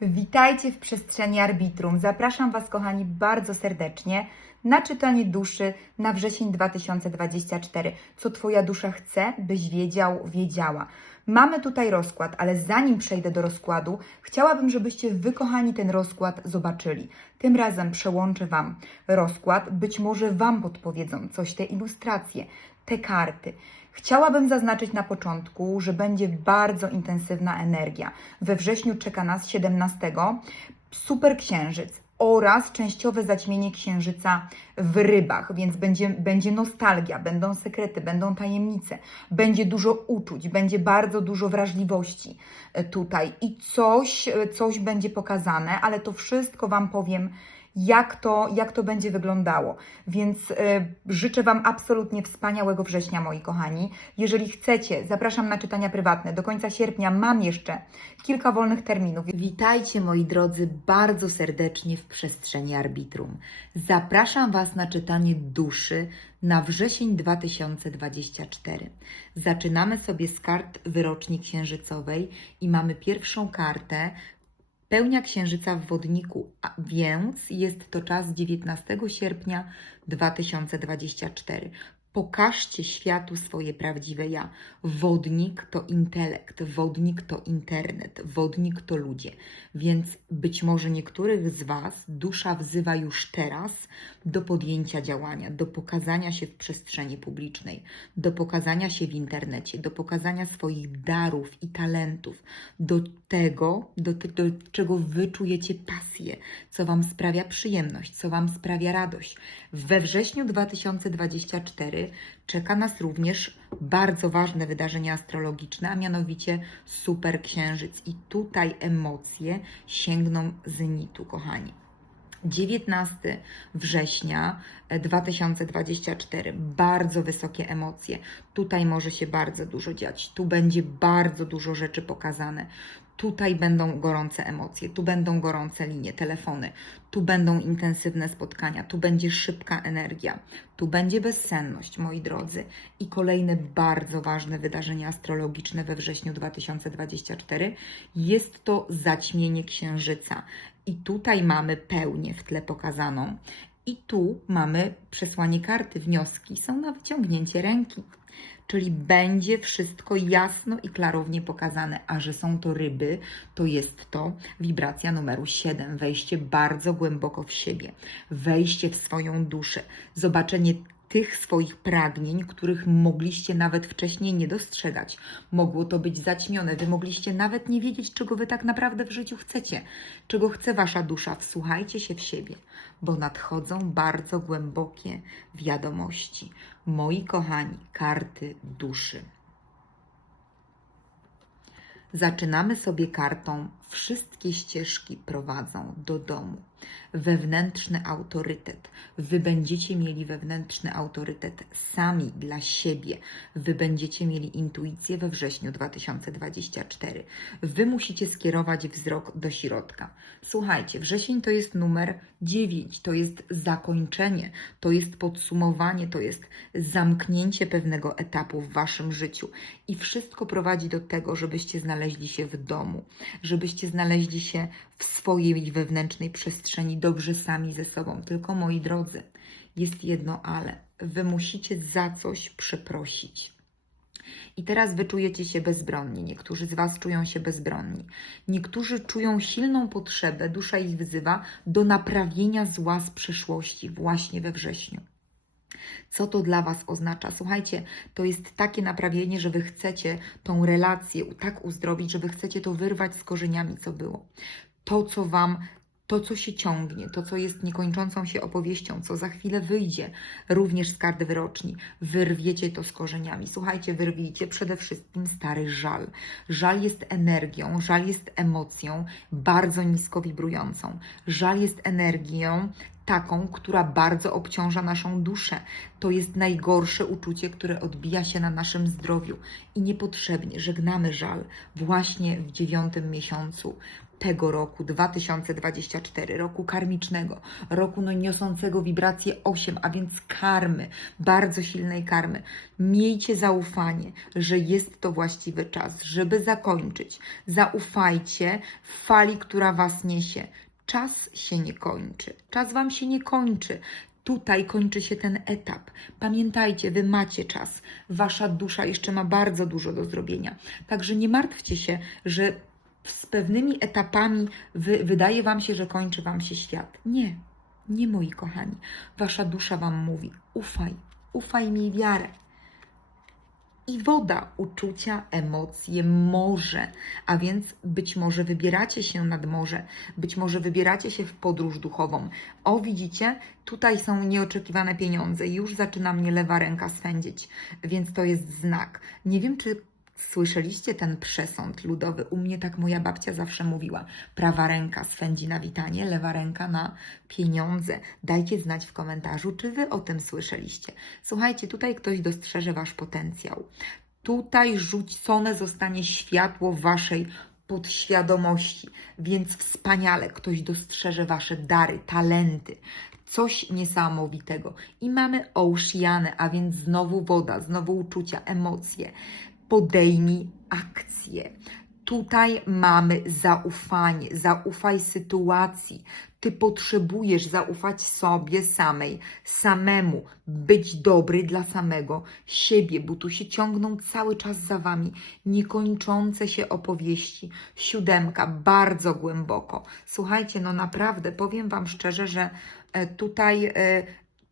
Witajcie w przestrzeni arbitrum. Zapraszam Was, kochani, bardzo serdecznie na czytanie duszy na wrzesień 2024. Co Twoja dusza chce, byś wiedział, wiedziała. Mamy tutaj rozkład, ale zanim przejdę do rozkładu, chciałabym, żebyście Wy, kochani, ten rozkład zobaczyli. Tym razem przełączę Wam rozkład, być może Wam podpowiedzą coś te ilustracje, te karty. Chciałabym zaznaczyć na początku, że będzie bardzo intensywna energia. We wrześniu czeka nas 17 super księżyc oraz częściowe zaćmienie księżyca w rybach, więc będzie, będzie nostalgia, będą sekrety, będą tajemnice, będzie dużo uczuć, będzie bardzo dużo wrażliwości e, tutaj i coś, e, coś będzie pokazane, ale to wszystko Wam powiem jak to, jak to będzie wyglądało. Więc y, życzę Wam absolutnie wspaniałego września, moi kochani. Jeżeli chcecie, zapraszam na czytania prywatne. Do końca sierpnia mam jeszcze kilka wolnych terminów. Witajcie, moi drodzy, bardzo serdecznie w przestrzeni arbitrum. Zapraszam Was na czytanie duszy na wrzesień 2024. Zaczynamy sobie z kart wyroczni księżycowej i mamy pierwszą kartę, Pełnia księżyca w wodniku, a więc jest to czas 19 sierpnia 2024. Pokażcie światu swoje prawdziwe ja. Wodnik to intelekt, wodnik to internet, wodnik to ludzie. Więc być może niektórych z Was dusza wzywa już teraz do podjęcia działania, do pokazania się w przestrzeni publicznej, do pokazania się w internecie, do pokazania swoich darów i talentów, do tego, do, do czego Wy czujecie pasję, co Wam sprawia przyjemność, co Wam sprawia radość. We wrześniu 2024 czeka nas również bardzo ważne wydarzenie astrologiczne, a mianowicie super księżyc. I tutaj emocje sięgną zenitu, kochani. 19 września e, 2024. Bardzo wysokie emocje. Tutaj może się bardzo dużo dziać. Tu będzie bardzo dużo rzeczy pokazane. Tutaj będą gorące emocje, tu będą gorące linie, telefony, tu będą intensywne spotkania, tu będzie szybka energia, tu będzie bezsenność, moi drodzy. I kolejne bardzo ważne wydarzenie astrologiczne we wrześniu 2024 jest to zaćmienie księżyca. I tutaj mamy pełnię w tle pokazaną. I tu mamy przesłanie karty, wnioski są na wyciągnięcie ręki. Czyli będzie wszystko jasno i klarownie pokazane, a że są to ryby, to jest to wibracja numeru 7. Wejście bardzo głęboko w siebie, wejście w swoją duszę, zobaczenie tych swoich pragnień, których mogliście nawet wcześniej nie dostrzegać. Mogło to być zaćmione, wy mogliście nawet nie wiedzieć, czego wy tak naprawdę w życiu chcecie, czego chce wasza dusza. Wsłuchajcie się w siebie, bo nadchodzą bardzo głębokie wiadomości. Moi kochani, karty duszy. Zaczynamy sobie kartą Wszystkie ścieżki prowadzą do domu. Wewnętrzny autorytet. Wy będziecie mieli wewnętrzny autorytet sami dla siebie. Wy będziecie mieli intuicję we wrześniu 2024. Wy musicie skierować wzrok do środka. Słuchajcie, wrzesień to jest numer 9, to jest zakończenie, to jest podsumowanie, to jest zamknięcie pewnego etapu w waszym życiu. I wszystko prowadzi do tego, żebyście znaleźli się w domu, żebyście znaleźli się w swojej wewnętrznej przestrzeni dobrze sami ze sobą. Tylko moi drodzy, jest jedno ale. Wy musicie za coś przeprosić. I teraz wy czujecie się bezbronni. Niektórzy z Was czują się bezbronni. Niektórzy czują silną potrzebę, dusza ich wzywa do naprawienia zła z przeszłości właśnie we wrześniu. Co to dla Was oznacza? Słuchajcie, to jest takie naprawienie, że Wy chcecie tą relację tak uzdrowić, że Wy chcecie to wyrwać z korzeniami, co było. To, co Wam, to, co się ciągnie, to, co jest niekończącą się opowieścią, co za chwilę wyjdzie, również z kart wyroczni, wyrwiecie to z korzeniami. Słuchajcie, wyrwijcie przede wszystkim stary żal. Żal jest energią, żal jest emocją bardzo nisko wibrującą. Żal jest energią taką, która bardzo obciąża naszą duszę. To jest najgorsze uczucie, które odbija się na naszym zdrowiu i niepotrzebnie żegnamy żal właśnie w dziewiątym miesiącu tego roku 2024, roku karmicznego, roku no, niosącego wibrację 8, a więc karmy, bardzo silnej karmy. Miejcie zaufanie, że jest to właściwy czas, żeby zakończyć. Zaufajcie fali, która Was niesie. Czas się nie kończy. Czas Wam się nie kończy. Tutaj kończy się ten etap. Pamiętajcie, Wy macie czas. Wasza dusza jeszcze ma bardzo dużo do zrobienia. Także nie martwcie się, że z pewnymi etapami wy, wydaje Wam się, że kończy Wam się świat. Nie, nie moi kochani. Wasza dusza Wam mówi: ufaj, ufaj mi wiarę. I woda, uczucia, emocje, morze, a więc być może wybieracie się nad morze, być może wybieracie się w podróż duchową. O, widzicie, tutaj są nieoczekiwane pieniądze, już zaczyna mnie lewa ręka swędzić, więc to jest znak. Nie wiem, czy Słyszeliście ten przesąd ludowy? U mnie tak moja babcia zawsze mówiła. Prawa ręka swędzi na witanie, lewa ręka na pieniądze. Dajcie znać w komentarzu, czy wy o tym słyszeliście. Słuchajcie, tutaj ktoś dostrzeże wasz potencjał. Tutaj rzucone zostanie światło waszej podświadomości, więc wspaniale ktoś dostrzeże wasze dary, talenty. Coś niesamowitego. I mamy oceany, a więc znowu woda, znowu uczucia, emocje podejmij akcję. Tutaj mamy zaufanie, zaufaj sytuacji. Ty potrzebujesz zaufać sobie samej, samemu, być dobry dla samego siebie, bo tu się ciągną cały czas za wami niekończące się opowieści. Siódemka, bardzo głęboko. Słuchajcie, no naprawdę, powiem Wam szczerze, że e, tutaj e,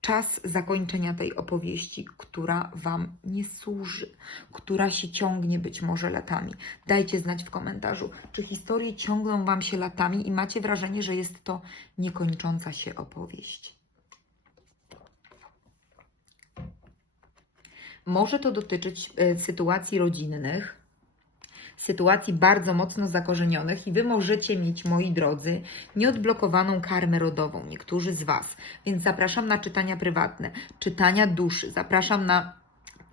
czas zakończenia tej opowieści, która Wam nie służy, która się ciągnie być może latami. Dajcie znać w komentarzu, czy historie ciągną Wam się latami i macie wrażenie, że jest to niekończąca się opowieść. Może to dotyczyć e, sytuacji rodzinnych, sytuacji bardzo mocno zakorzenionych i Wy możecie mieć, moi drodzy, nieodblokowaną karmę rodową, niektórzy z Was. Więc zapraszam na czytania prywatne, czytania duszy, zapraszam na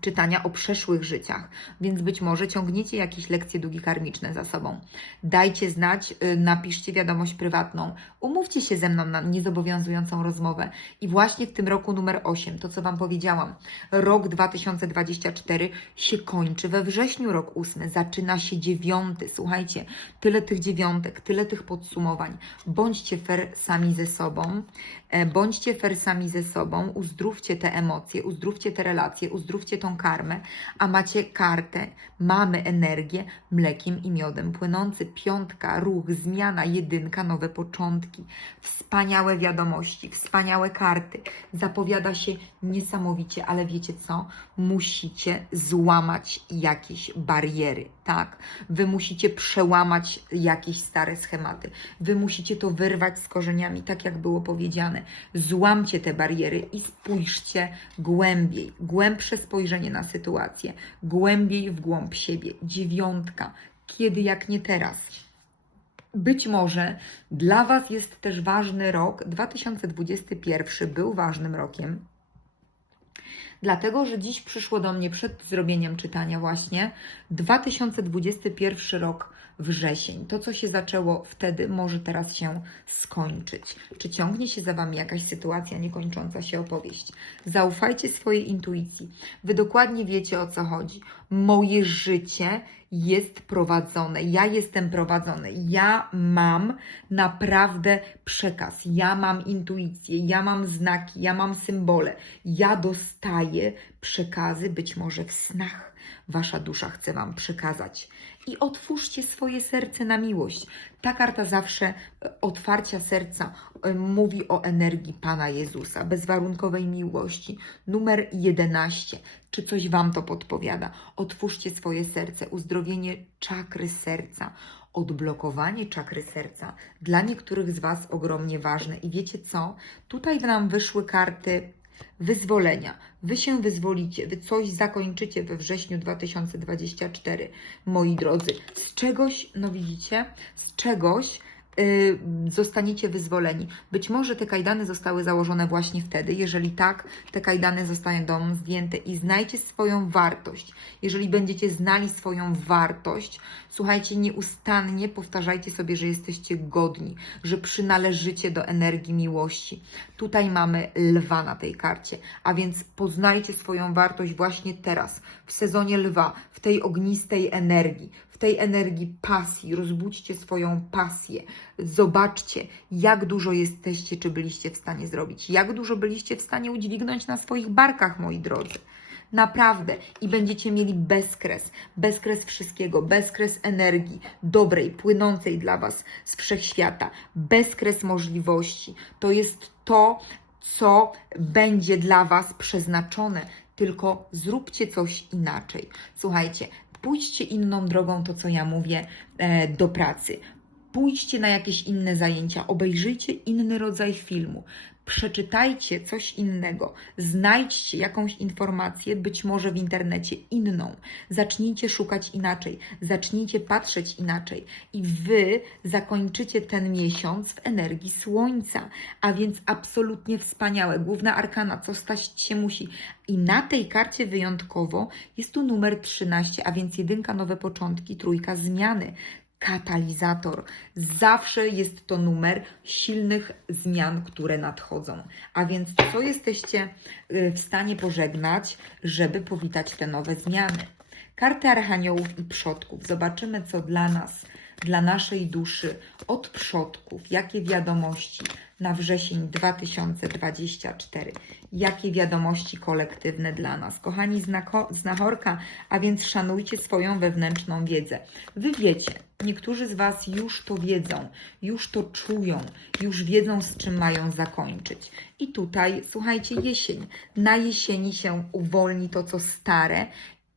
czytania o przeszłych życiach, więc być może ciągniecie jakieś lekcje długi karmiczne za sobą. Dajcie znać, y, napiszcie wiadomość prywatną, umówcie się ze mną na niezobowiązującą rozmowę. I właśnie w tym roku numer 8, to co Wam powiedziałam, rok 2024 się kończy we wrześniu, rok 8, zaczyna się dziewiąty. Słuchajcie, tyle tych dziewiątek, tyle tych podsumowań. Bądźcie fair sami ze sobą, e, bądźcie fair sami ze sobą, uzdrówcie te emocje, uzdrówcie te relacje, uzdrówcie tą karmę, a macie kartę, mamy energię mlekiem i miodem płynący. Piątka, ruch, zmiana, jedynka, nowe początki. Wspaniałe wiadomości, wspaniałe karty. Zapowiada się niesamowicie, ale wiecie co? Musicie złamać jakieś bariery, tak? Wy musicie przełamać jakieś stare schematy. Wy musicie to wyrwać z korzeniami, tak jak było powiedziane. Złamcie te bariery i spójrzcie głębiej, głębsze spojrzenie na sytuację, głębiej w głąb siebie. Dziewiątka, kiedy jak nie teraz. Być może dla Was jest też ważny rok. 2021 był ważnym rokiem. Dlatego, że dziś przyszło do mnie przed zrobieniem czytania właśnie 2021 rok wrzesień. To, co się zaczęło wtedy, może teraz się skończyć. Czy ciągnie się za Wami jakaś sytuacja, niekończąca się opowieść? Zaufajcie swojej intuicji. Wy dokładnie wiecie, o co chodzi. Moje życie jest prowadzone, ja jestem prowadzony, ja mam naprawdę przekaz, ja mam intuicję, ja mam znaki, ja mam symbole, ja dostaję przekazy, być może w snach. Wasza dusza chce Wam przekazać. I otwórzcie swoje serce na miłość. Ta karta zawsze e, otwarcia serca e, mówi o energii Pana Jezusa, bezwarunkowej miłości. Numer 11. Czy coś Wam to podpowiada? Otwórzcie swoje serce, uzdrowienie czakry serca, odblokowanie czakry serca. Dla niektórych z Was ogromnie ważne. I wiecie co? Tutaj nam wyszły karty wyzwolenia. Wy się wyzwolicie, wy coś zakończycie we wrześniu 2024, moi drodzy. Z czegoś, no widzicie, z czegoś, y, zostaniecie wyzwoleni. Być może te kajdany zostały założone właśnie wtedy. Jeżeli tak, te kajdany zostaną zdjęte i znajdźcie swoją wartość. Jeżeli będziecie znali swoją wartość, słuchajcie, nieustannie powtarzajcie sobie, że jesteście godni, że przynależycie do energii miłości. Tutaj mamy lwa na tej karcie, a więc poznajcie swoją wartość właśnie teraz, w sezonie lwa, w tej ognistej energii, w tej energii pasji. Rozbudźcie swoją pasję. Zobaczcie, jak dużo jesteście, czy byliście w stanie zrobić, jak dużo byliście w stanie udźwignąć na swoich barkach, moi drodzy. Naprawdę. I będziecie mieli bezkres, bezkres wszystkiego, bezkres energii dobrej, płynącej dla Was z wszechświata, bezkres możliwości. To jest to, co będzie dla Was przeznaczone, tylko zróbcie coś inaczej. Słuchajcie, pójdźcie inną drogą, to co ja mówię, e, do pracy. Pójdźcie na jakieś inne zajęcia, obejrzyjcie inny rodzaj filmu, przeczytajcie coś innego, znajdźcie jakąś informację, być może w internecie inną. Zacznijcie szukać inaczej, zacznijcie patrzeć inaczej i wy zakończycie ten miesiąc w energii słońca, a więc absolutnie wspaniałe. Główna arkana, co stać się musi. I na tej karcie wyjątkowo jest tu numer 13, a więc jedynka nowe początki, trójka zmiany katalizator. Zawsze jest to numer silnych zmian, które nadchodzą. A więc co jesteście y, w stanie pożegnać, żeby powitać te nowe zmiany? Karty Archaniołów i Przodków. Zobaczymy, co dla nas, dla naszej duszy od przodków, jakie wiadomości na wrzesień 2024, jakie wiadomości kolektywne dla nas. Kochani znako- znachorka, a więc szanujcie swoją wewnętrzną wiedzę. Wy wiecie, niektórzy z Was już to wiedzą, już to czują, już wiedzą, z czym mają zakończyć. I tutaj, słuchajcie, jesień. Na jesieni się uwolni to, co stare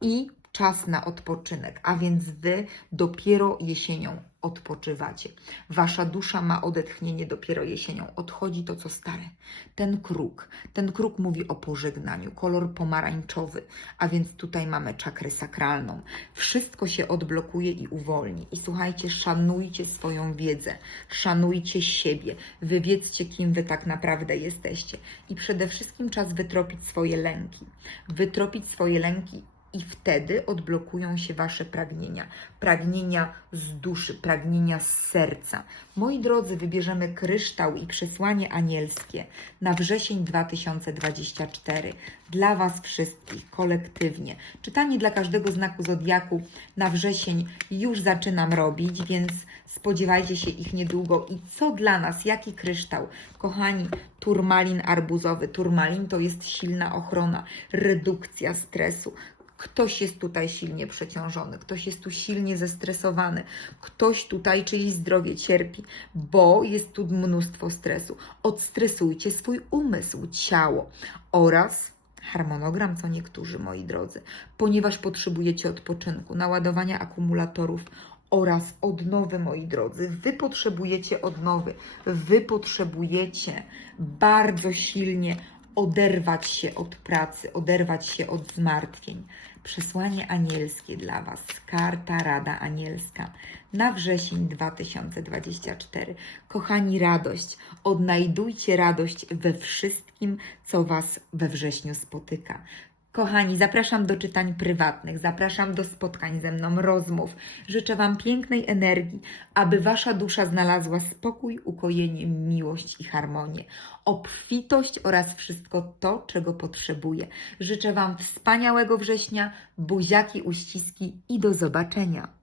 i czas na odpoczynek, a więc Wy dopiero jesienią odpoczywacie. Wasza dusza ma odetchnienie dopiero jesienią. Odchodzi to, co stare. Ten kruk, ten kruk mówi o pożegnaniu, kolor pomarańczowy, a więc tutaj mamy czakrę sakralną. Wszystko się odblokuje i uwolni. I słuchajcie, szanujcie swoją wiedzę, szanujcie siebie, wywiedzcie, kim Wy tak naprawdę jesteście. I przede wszystkim czas wytropić swoje lęki. Wytropić swoje lęki i wtedy odblokują się Wasze pragnienia. Pragnienia z duszy, pragnienia z serca. Moi drodzy, wybierzemy kryształ i przesłanie anielskie na wrzesień 2024 dla Was wszystkich, kolektywnie. Czytanie dla każdego znaku zodiaku na wrzesień już zaczynam robić, więc spodziewajcie się ich niedługo. I co dla nas, jaki kryształ? Kochani, turmalin arbuzowy. Turmalin to jest silna ochrona, redukcja stresu. Ktoś jest tutaj silnie przeciążony, ktoś jest tu silnie zestresowany, ktoś tutaj czyjeś zdrowie cierpi, bo jest tu mnóstwo stresu. Odstresujcie swój umysł, ciało oraz harmonogram, co niektórzy, moi drodzy, ponieważ potrzebujecie odpoczynku, naładowania akumulatorów oraz odnowy, moi drodzy. Wy potrzebujecie odnowy, wy potrzebujecie bardzo silnie oderwać się od pracy, oderwać się od zmartwień. Przesłanie anielskie dla Was, karta Rada Anielska na wrzesień 2024. Kochani, radość. Odnajdujcie radość we wszystkim, co Was we wrześniu spotyka. Kochani, zapraszam do czytań prywatnych, zapraszam do spotkań ze mną, rozmów. Życzę Wam pięknej energii, aby Wasza dusza znalazła spokój, ukojenie, miłość i harmonię, obfitość oraz wszystko to, czego potrzebuje. Życzę Wam wspaniałego września, buziaki, uściski i do zobaczenia.